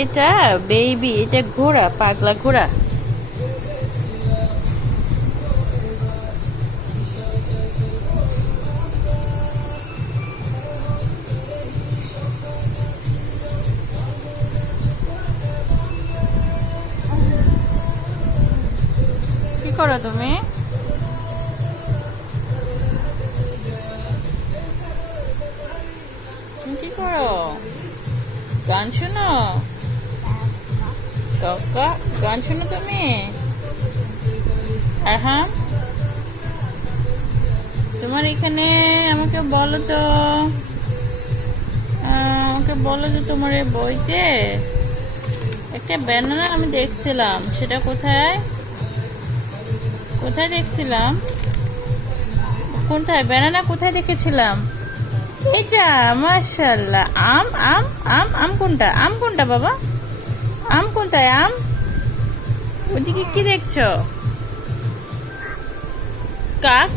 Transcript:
এটা বেবি, এটা ঘোড়া, পাগলা ঘোড়া। কি করো তুমি? তুমি কি করো? গান শোনো? কাকা, গান শোনো তুমি? আর হ্যাঁ, তোমার এখানে আমাকে বলো তো, আমাকে বলো যে তোমার এই বইতে একটা ব্যানানা আমি দেখছিলাম, সেটা কোথায়? কোথায় দেখছিলাম? কোথায় ব্যানানা কোথায় দেখেছিলাম? এটা মাশাআল্লাহ, আম আম আম আম কোনটা? আম কোনটা বাবা? আম কোনটায়? আম ওইদিকে কি দেখছো? কাক,